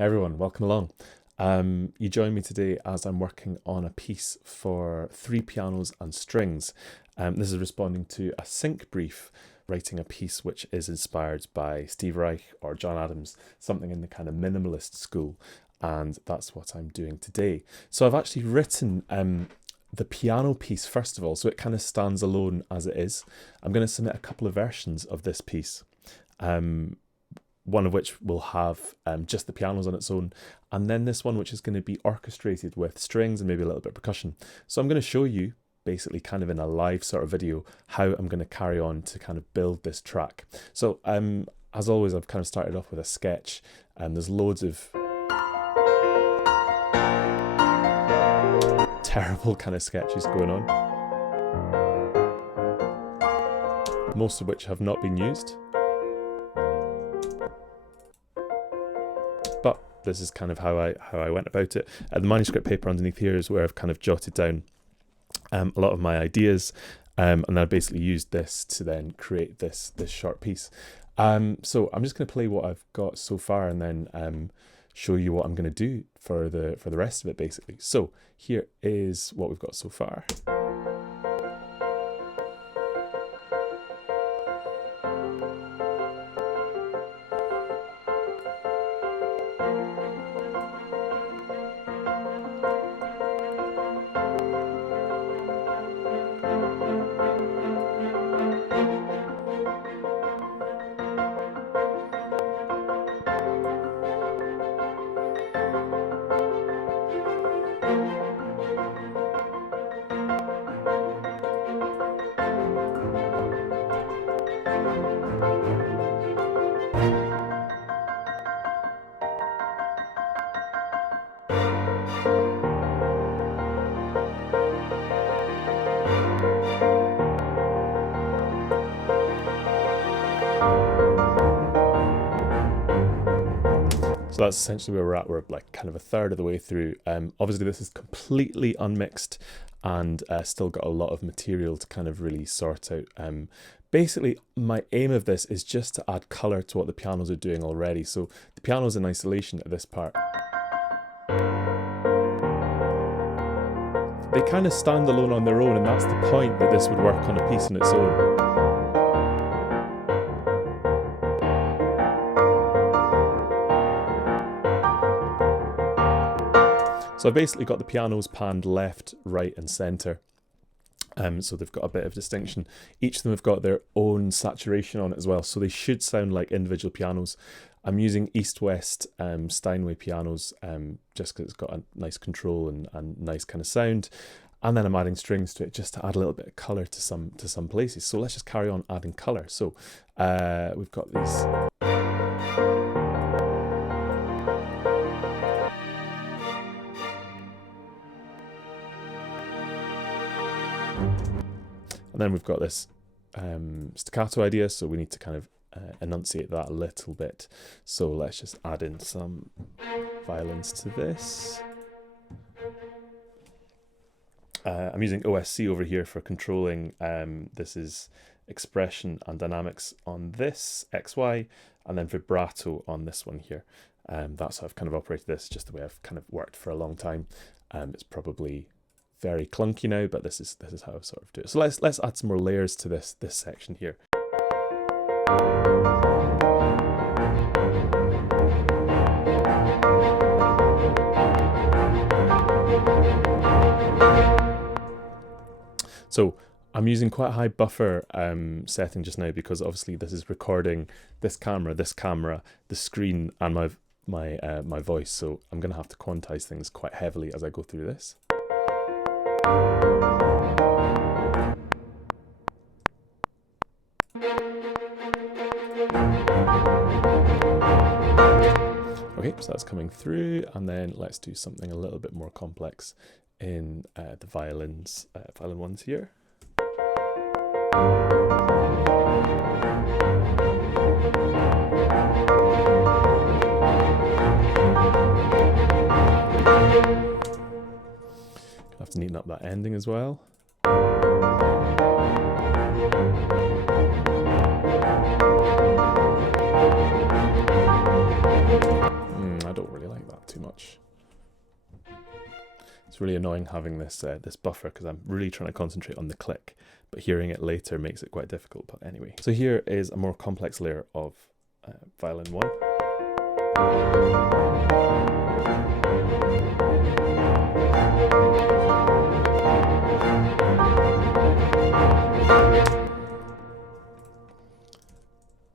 Hey everyone, welcome along. You join me today as I'm working on a piece for 3 pianos and strings. This is responding to a sync brief, writing a piece which is inspired by Steve Reich or John Adams, something in the kind of minimalist school, and that's what I'm doing today. So I've actually written the piano piece first of all, so it kind of stands alone as it is. I'm going to submit a couple of versions of this piece. One of which will have just the pianos on its own, and then this one which is going to be orchestrated with strings and maybe a little bit of percussion. So I'm going to show you basically kind of in a live sort of video how I'm going to carry on to kind of build this track. So as always, I've kind of started off with a sketch, and there's loads of terrible kind of sketches going on, most of which have not been used. But this is kind of how I went about it. The manuscript paper underneath here is where I've kind of jotted down a lot of my ideas, and then I basically used this to then create this short piece. So I'm just going to play what I've got so far, and then show you what I'm going to do for the rest of it, basically. So here is what we've got so far. So that's essentially where we're at. We're like kind of a third of the way through. Obviously this is completely unmixed and still got a lot of material to kind of really sort out. Basically, my aim of this is just to add colour to what the pianos are doing already. So the piano's in isolation at this part. They kind of stand alone on their own, and that's the point that this would work on a piece on its own. So I've basically got the pianos panned left, right and centre. So they've got a bit of distinction. Each of them have got their own saturation on it as well, so they should sound like individual pianos. I'm using East-West Steinway pianos just because it's got a nice control and nice kind of sound. And then I'm adding strings to it just to add a little bit of colour to some places. So let's just carry on adding colour. So we've got these. And then we've got this staccato idea, so we need to kind of enunciate that a little bit. So let's just add in some violins to this. I'm using OSC over here for controlling, this is expression and dynamics on this, XY, and then vibrato on this one here. That's how I've kind of operated this, just the way I've kind of worked for a long time. It's probably very clunky now, but this is how I sort of do it. So let's add some more layers to this section here. So I'm using quite a high buffer setting just now because obviously this is recording this camera, the screen, and my voice. So I'm going to have to quantize things quite heavily as I go through this. Okay, so that's coming through, and then let's do something a little bit more complex in the violins, violin ones here. Have to neaten up that ending as well. I don't really like that too much. It's really annoying having this this buffer because I'm really trying to concentrate on the click, but hearing it later makes it quite difficult. But anyway, so here is a more complex layer of violin 1.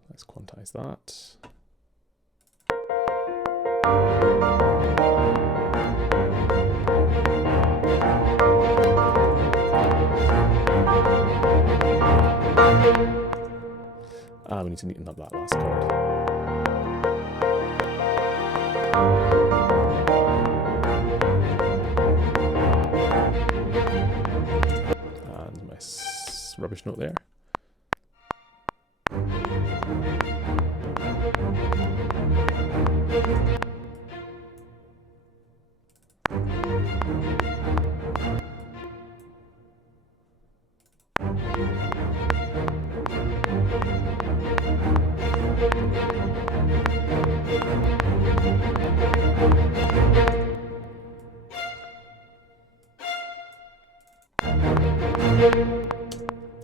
Let's quantize that. We need to neaten up that last chord. And my rubbish note there.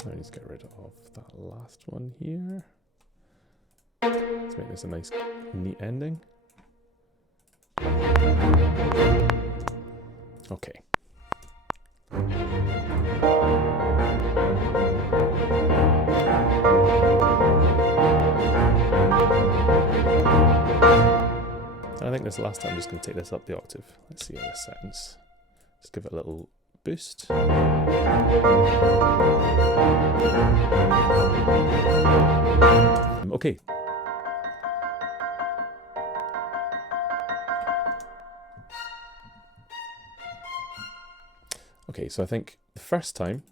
I need to get rid of that last one here. Let's make this a nice, neat ending. Okay. I think this last time I'm just going to take this up the octave. Let's see how this sounds. Just give it a little boost. Okay. Okay, so I think the first time,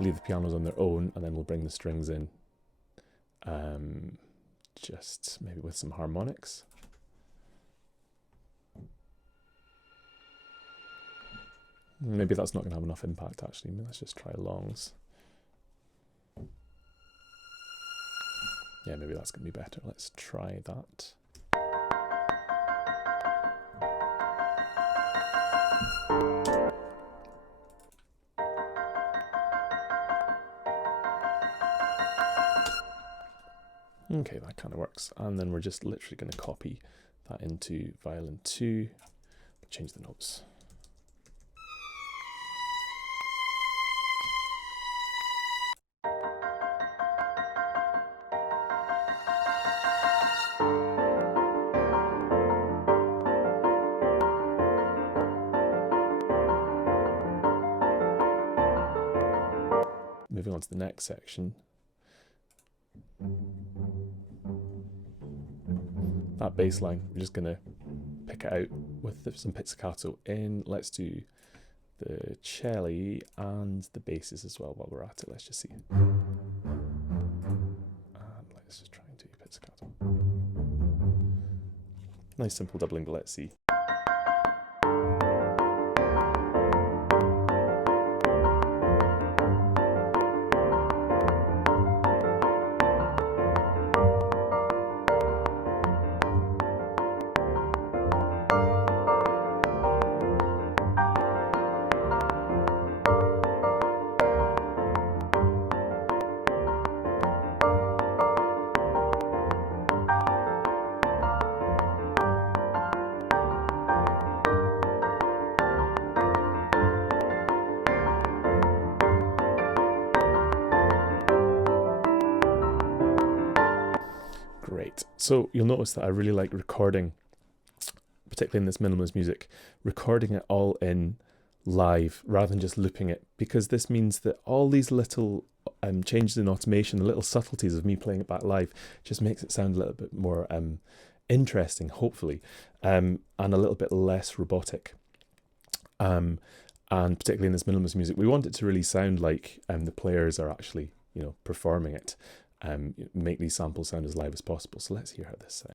leave the pianos on their own, and then we'll bring the strings in. Just maybe with some harmonics. Maybe that's not going to have enough impact actually. Maybe let's just try longs. Yeah, maybe that's going to be better. Let's try that. Okay, that kind of works. And then we're just literally going to copy that into violin 2, change the notes. Moving on to the next section. That bass line, we're just going to pick it out with some pizzicato in. Let's do the cello and the basses as well while we're at it. Let's just see. And let's just try and do pizzicato. Nice simple doubling, but let's see. Great. So you'll notice that I really like recording, particularly in this minimalist music, recording it all in live rather than just looping it, because this means that all these little changes in automation, the little subtleties of me playing it back live, just makes it sound a little bit more interesting, hopefully, and a little bit less robotic. And particularly in this minimalist music, we want it to really sound like the players are actually, performing it. Make these samples sound as live as possible. So let's hear how this sounds.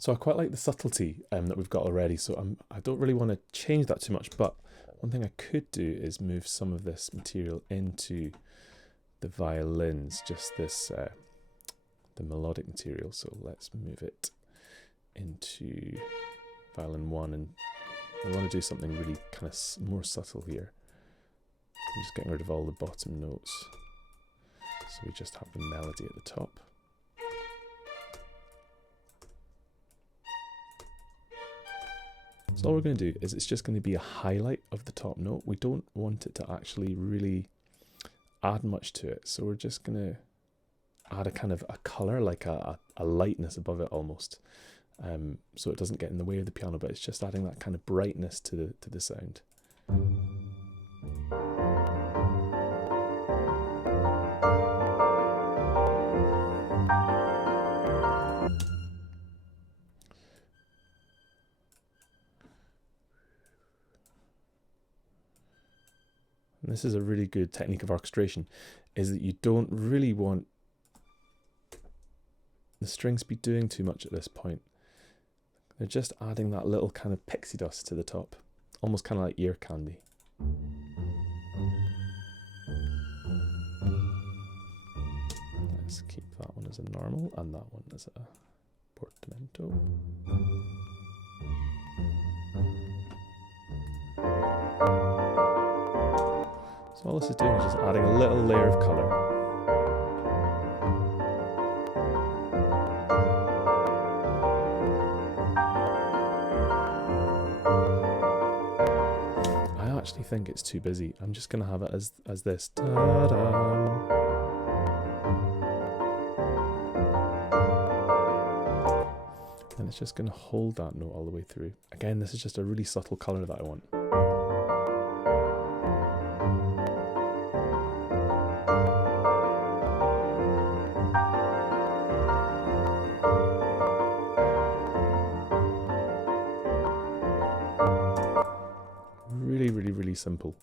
So I quite like the subtlety that we've got already, so I don't really want to change that too much, but one thing I could do is move some of this material into the violins, just this, the melodic material. So let's move it into violin 1, and I want to do something really kind of more subtle here. I'm just getting rid of all the bottom notes, so we just have the melody at the top. So all we're going to do is it's just going to be a highlight of the top note. We don't want it to actually really add much to it, so we're just going to add a kind of a colour, like a lightness above it almost, so it doesn't get in the way of the piano, but it's just adding that kind of brightness to the sound. And this is a really good technique of orchestration, is that you don't really want the strings to be doing too much at this point. They're just adding that little kind of pixie dust to the top, almost kind of like ear candy. Let's keep that one as a normal and that one as a portamento. So all this is doing is just adding a little layer of colour. I actually think it's too busy. I'm just going to have it as this. Ta-da. And it's just going to hold that note all the way through. Again, this is just a really subtle colour that I want. Really simple,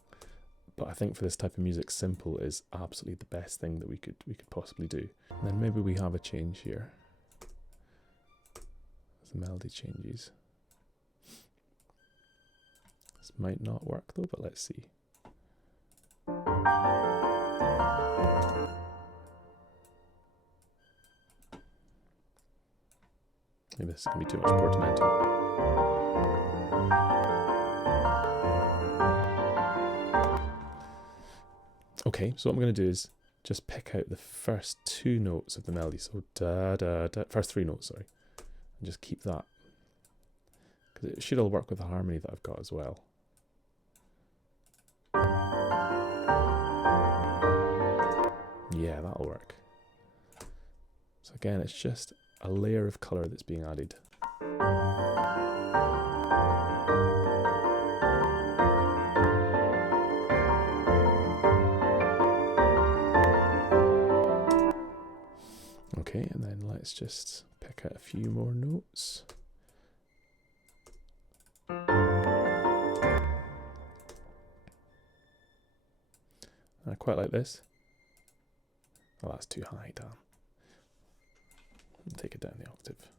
but I think for this type of music, simple is absolutely the best thing that we could possibly do. And then maybe we have a change here as the melody changes. This might not work though, but let's see. Maybe this is going to be too much portamento. Okay, so what I'm going to do is just pick out the first two notes of the melody, so da da da, first three notes, sorry, and just keep that, because it should all work with the harmony that I've got as well. Yeah, that'll work. So again, it's just a layer of colour that's being added. Okay, and then let's just pick out a few more notes. I quite like this. Oh, that's too high, damn. I'll take it down the octave.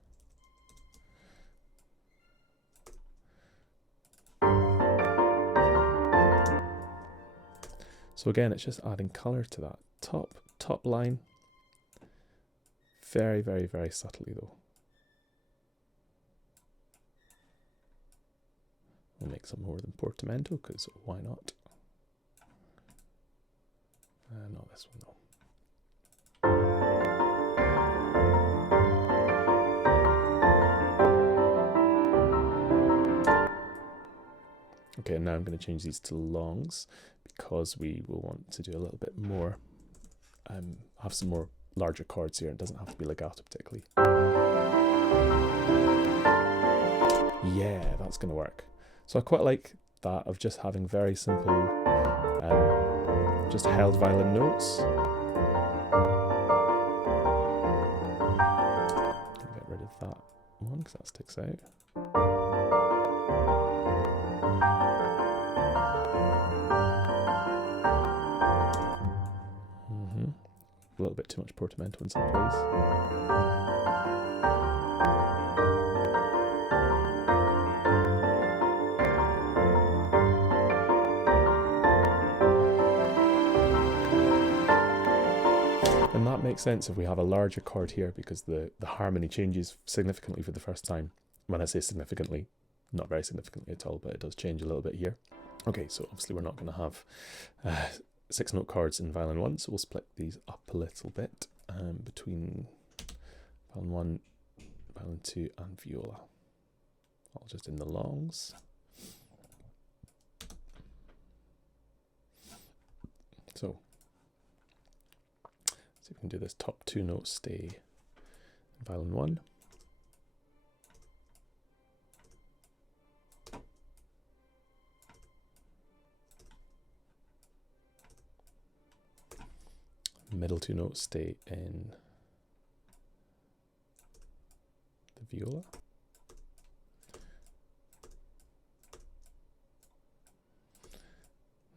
So again, it's just adding colour to that top line. Very, very, very subtly though. We'll make some more than portamento, because why not? Not this one though. Okay, now I'm going to change these to longs, because we will want to do a little bit more, have some more larger chords here. It doesn't have to be legato particularly. Yeah, that's going to work. So I quite like that, of just having very simple, just held violin notes. Get rid of that one because that sticks out. A little bit too much portamento in some place. makes sense if we have a larger chord here because the harmony changes significantly for the first time. When I say significantly, not very significantly at all, but it does change a little bit here. Okay, so obviously we're not going to have 6-note chords in violin 1, so we'll split these up a little bit between violin 1, violin 2 and viola. All just in the longs. So, see if we can do this top 2 notes stay in violin 1. Middle 2 notes stay in the viola.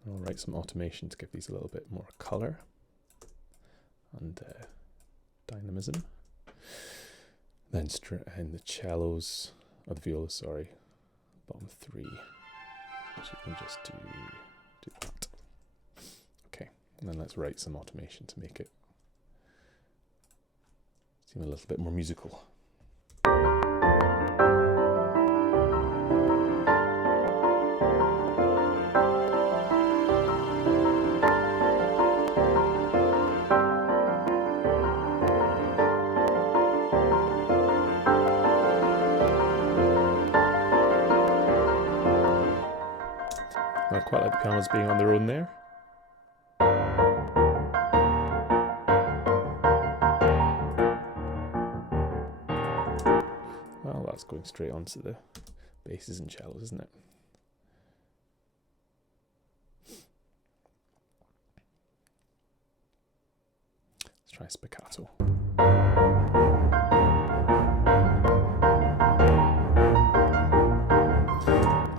I'll write some automation to give these a little bit more color and dynamism. Then in the cellos, or the viola, sorry, bottom 3. So we can just do that. Okay, and then let's write some automation to make it seem a little bit more musical. I quite like the pianos being on their own there. Well, that's going straight onto the basses and cellos, isn't it? Let's try spiccato.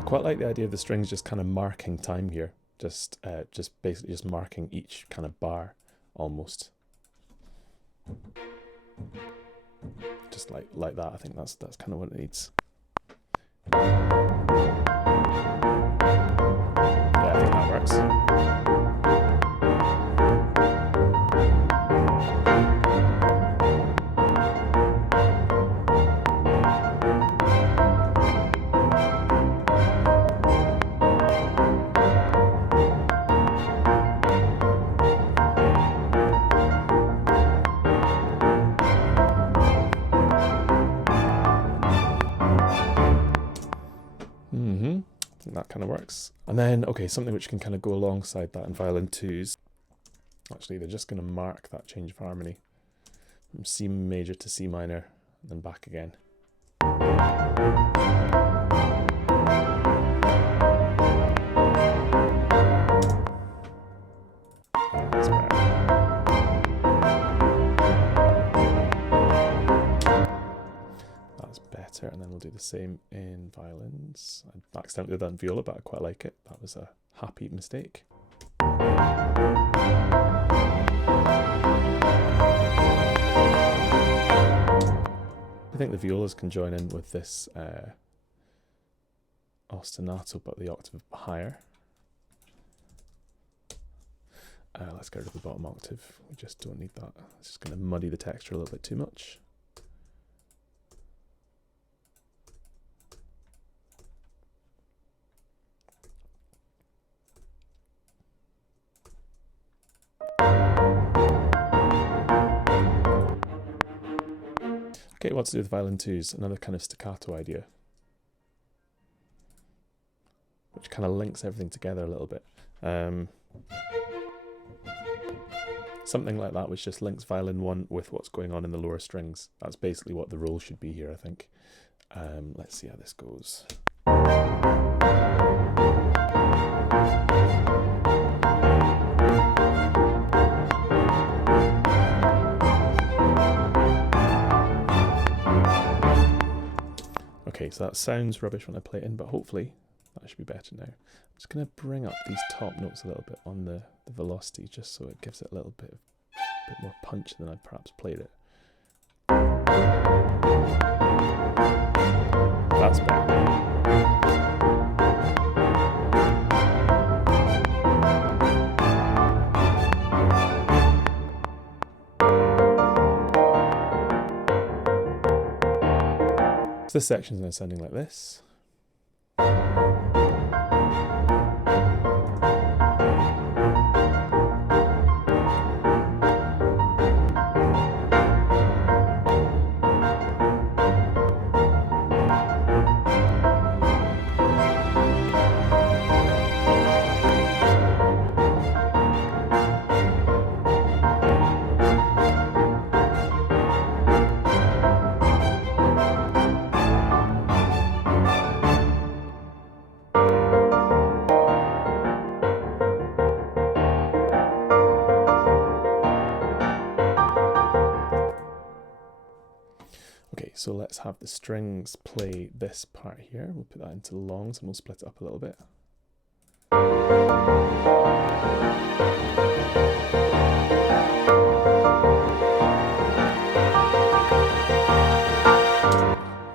Quite like the idea of the strings just kind of marking time here, just basically just marking each kind of bar almost, just like that. I think that's kind of what it needs. Yeah, I think that works. That kind of works. And then, okay, something which can kind of go alongside that in violin 2s. Actually, they're just going to mark that change of harmony from C major to C minor, and then back again. That's better. That's better, and then we'll do the same in violins. I accidentally did that in viola, but I quite like it. That was a happy mistake. I think the violas can join in with this ostinato, but the octave higher. Let's get rid of the bottom octave. We just don't need that. It's just going to muddy the texture a little bit too much. Okay, what to do with violin 2s? Another kind of staccato idea, which kind of links everything together a little bit. Something like that, which just links violin 1 with what's going on in the lower strings. That's basically what the role should be here, I think. Let's see how this goes. Okay, so that sounds rubbish when I play it in, but hopefully that should be better now. I'm just going to bring up these top notes a little bit on the velocity, just so it gives it a little bit more punch than I perhaps played it. That's better. So this section is now sounding like this. Okay, so let's have the strings play this part here. We'll put that into longs and we'll split it up a little bit. The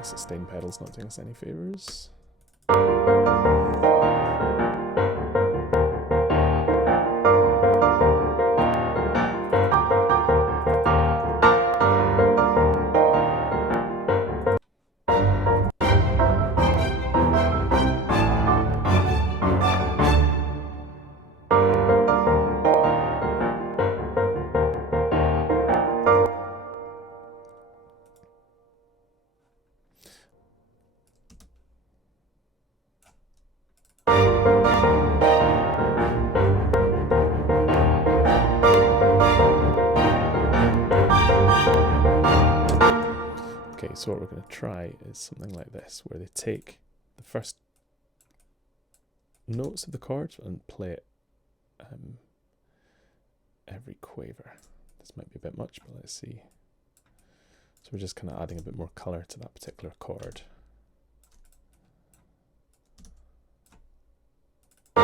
sustain pedal's not doing us any favours. Okay, so what we're going to try is something like this, where they take the first notes of the chord and play it every quaver. This might be a bit much, but let's see. So we're just kind of adding a bit more colour to that particular chord. I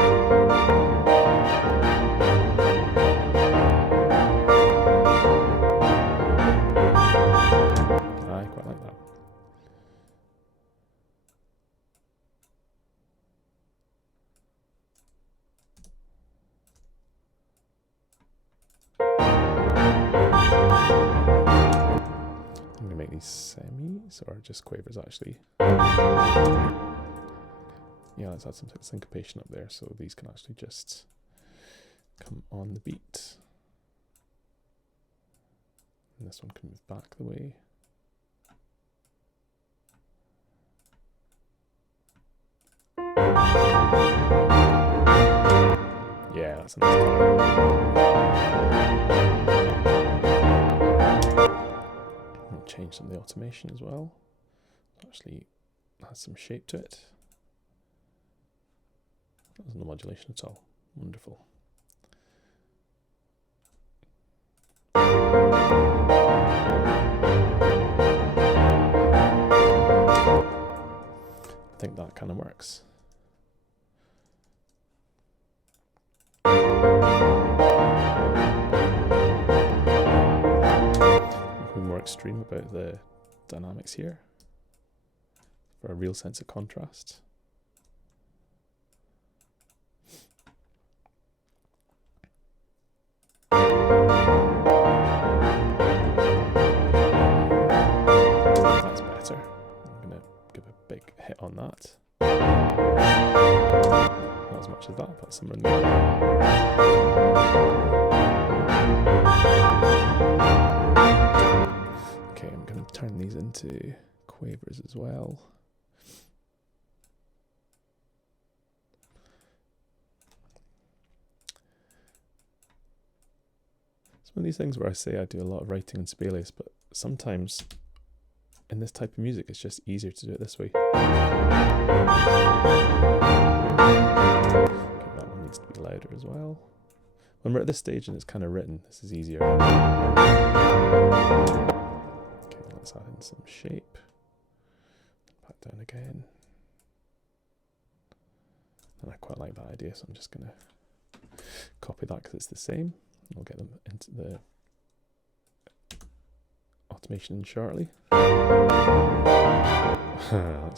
quite like that. I'm going to make these semis, or just quavers actually. Yeah, let's add some syncopation up there so these can actually just come on the beat. And this one can move back the way. Yeah, that's a nice color. I'll change some of the automation as well. Actually add some shape to it. There's no modulation at all. Wonderful. I think that kind of works. Be more extreme about the dynamics here for a real sense of contrast. That's better. I'm going to give a big hit on that. Not as much as that, but somewhere in there. Okay, I'm going to turn these into quavers as well. It's one of these things where I say I do a lot of writing in Sibelius, but sometimes in this type of music it's just easier to do it this way. Okay, that one needs to be louder as well. When we're at this stage and it's kind of written, this is easier. Okay, let's add in some shape. Back down again. And I quite like that idea, so I'm just going to copy that because it's the same. I'll get them into the automation in shortly. Let's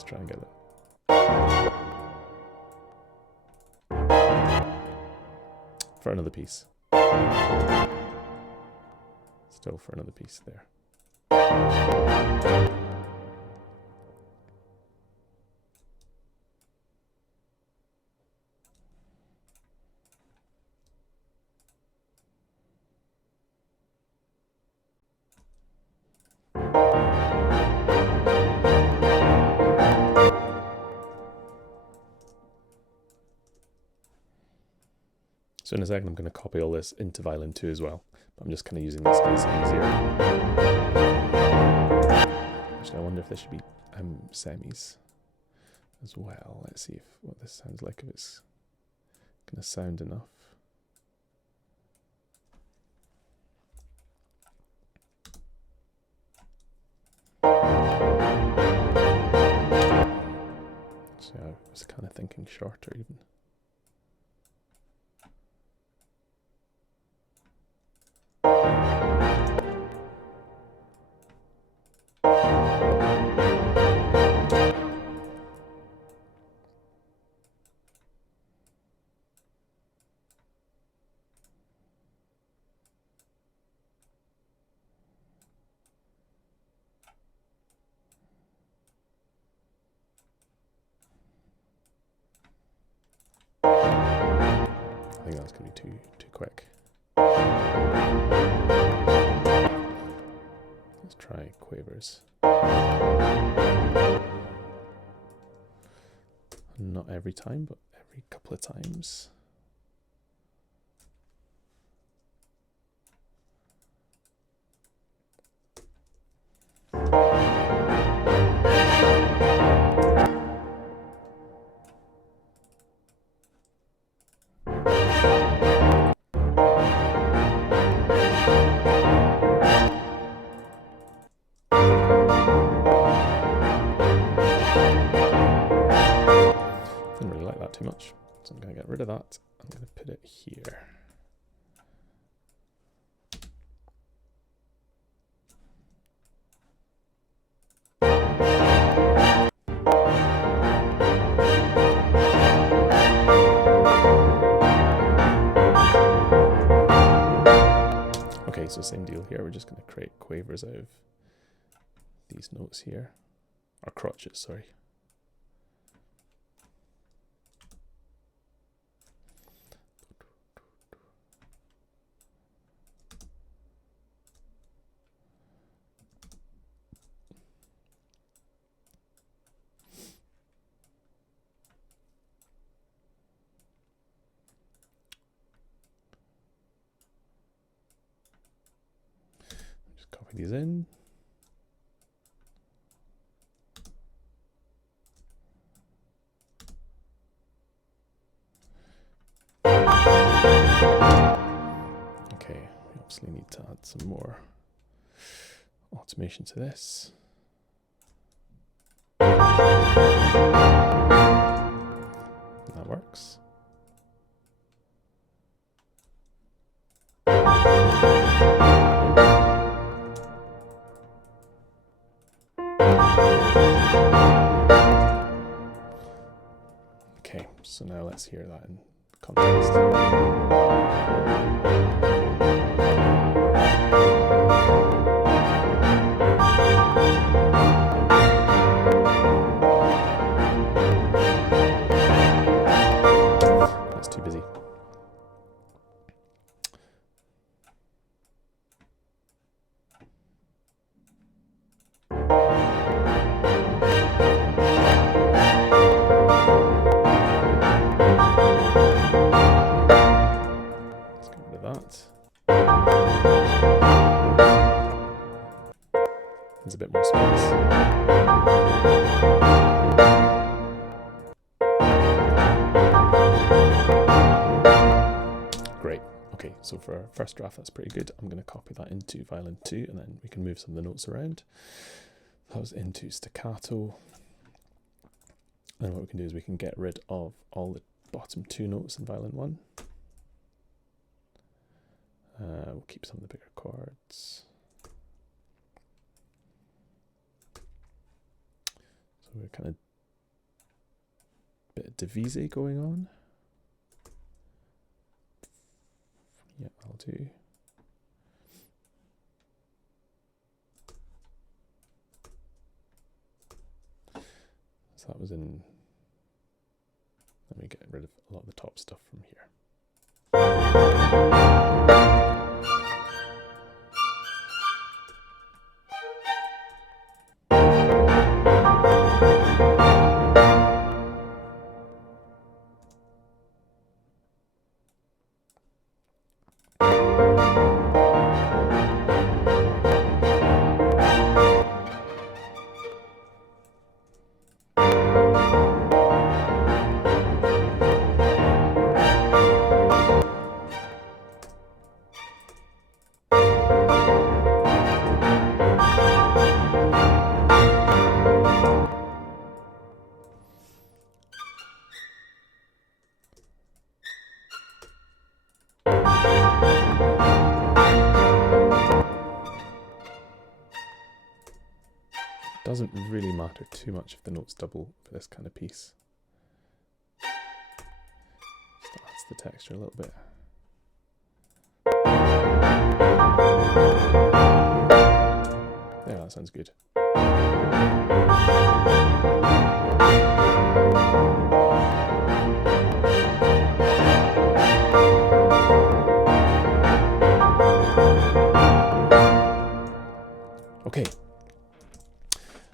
try and get it. For another piece. Still for another piece there. So in a second I'm going to copy all this into violin 2 as well, but I'm just kind of using this because it's easier. Actually, I wonder if there should be semis as well. Let's see what this sounds like, if it's going to sound enough. So I was kind of thinking shorter even. I think that's going to be too quick. Let's try quavers. Not every time, but every couple of times. Didn't really like that too much, so I'm going to get rid of that. I'm going to put it here. Okay, so same deal here. We're just going to create quavers out of these notes here, or crotches, sorry. Copy these in. Okay, we obviously need to add some more automation to this. And that works. Okay, so now let's hear that in context. That's too busy. There's a bit more space. Great. Okay, so for our first draft, that's pretty good. I'm going to copy that into violin 2, and then we can move some of the notes around. That was into staccato. And what we can do is we can get rid of all the bottom 2 notes in violin 1. We'll keep some of the bigger chords. So we're kind of a bit of divise going on. Yeah, I'll do. So that was in. Let me get rid of a lot of the top stuff from here. doesn't really matter too much if the notes double for this kind of piece. Just adds the texture a little bit. Yeah, that sounds good.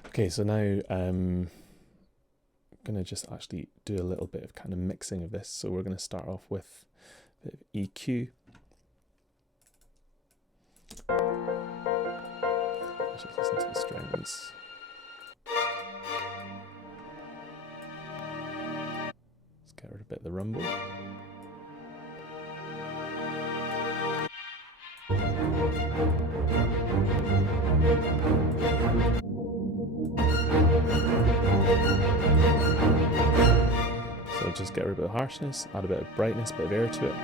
Okay, so now I'm going to just actually do a little bit of kind of mixing of this. So we're going to start off with a bit of EQ. Let's just listen to the strings. Let's get rid of a bit of the rumble. So just get rid of the harshness, add a bit of brightness, a bit of air to it.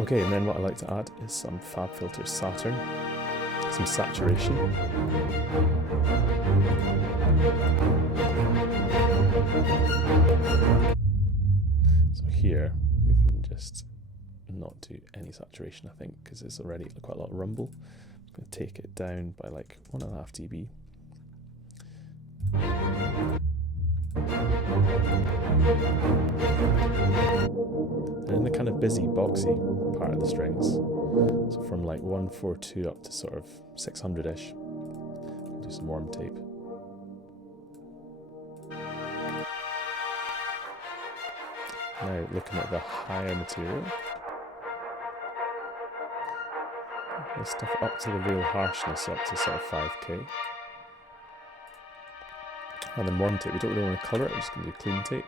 Okay, and then what I like to add is some Fab Filter Saturn, some saturation. So here we can just not do any saturation, I think, because there's already quite a lot of rumble. I'm going to take it down by like 1.5 dB. And in the kind of busy, boxy part of the strings, so from like 142 up to sort of 600-ish, we'll do some warm tape. Now looking at the higher material, this stuff up to the real harshness, up to sort of 5K. And then warm tape, we don't really want to colour it, we're just going to do clean tape.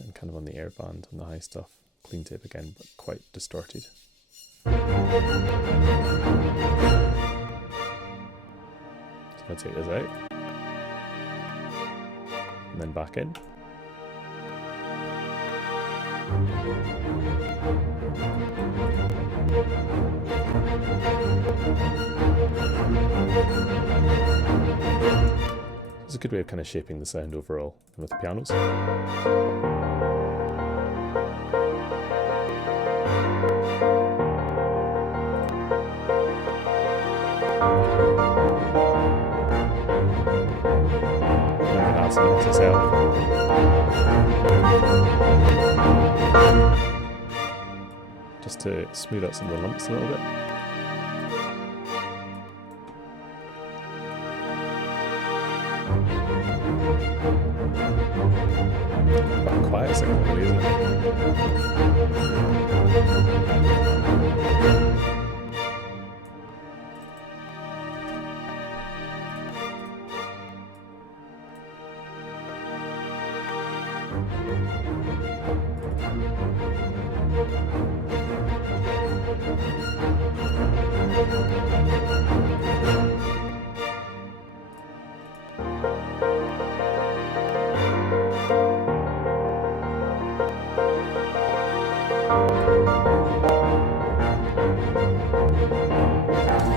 And kind of on the air band, on the high stuff, clean tape again, but quite distorted. So I'm going to take this out. And then back in. It's a good way of kind of shaping the sound overall and with the pianos. Add some SSL. Just to smooth out some of the lumps a little bit. Quite quiet signal, really, isn't it?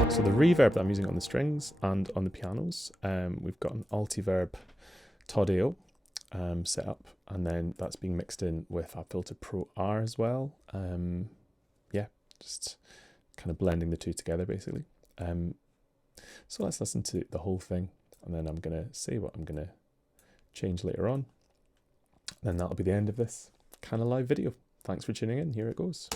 So the reverb that I'm using on the strings and on the pianos, we've got an Altiverb Todeo set up, and then that's being mixed in with Fab Filter Pro R as well. Yeah, just kind of blending the two together basically. So let's listen to the whole thing, and then I'm going to say what I'm going to change later on. Then that'll be the end of this kind of live video. Thanks for tuning in. Here it goes.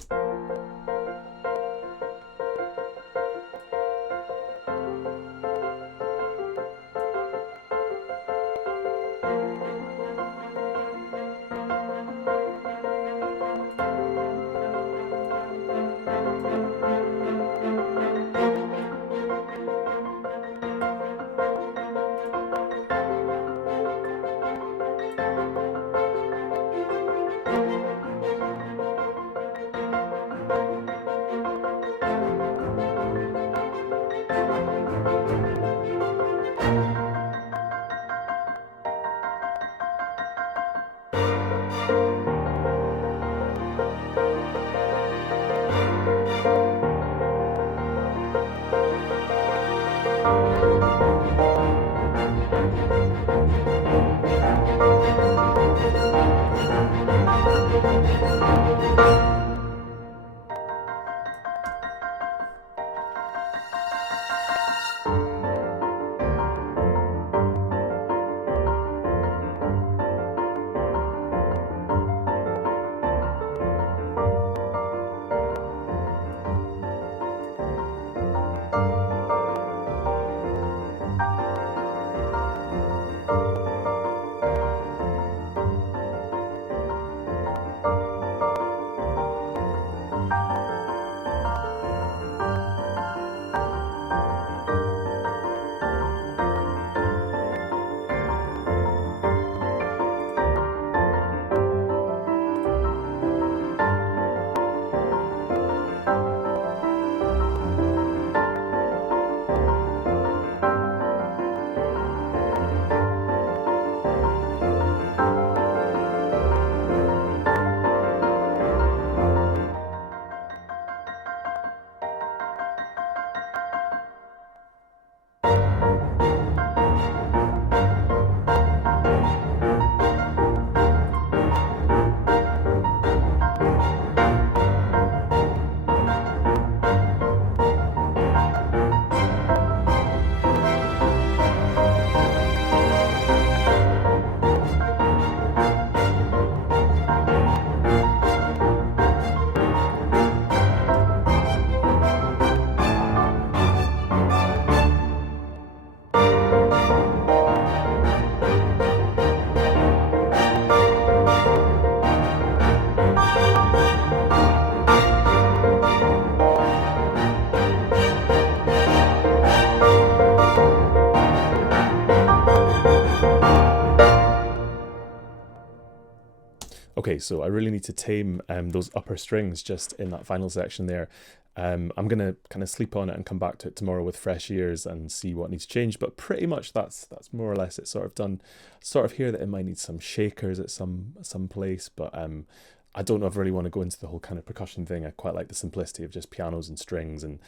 Okay, so I really need to tame those upper strings just in that final section there. I'm going to kind of sleep on it and come back to it tomorrow with fresh ears and see what needs changed. But pretty much that's more or less it. Sort of done. Sort of hear that it might need some shakers at some place, but I don't know if I really want to go into the whole kind of percussion thing. I quite like the simplicity of just pianos and strings, and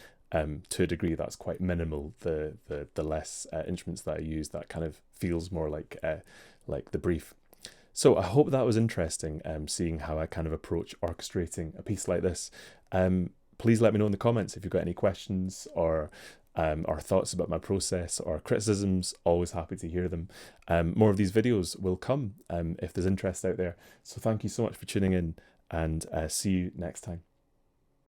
to a degree that's quite minimal. The less instruments that I use, that kind of feels more like the brief. So I hope that was interesting, seeing how I kind of approach orchestrating a piece like this. Please let me know in the comments if you've got any questions or thoughts about my process or criticisms. Always happy to hear them. More of these videos will come if there's interest out there. So thank you so much for tuning in, and see you next time.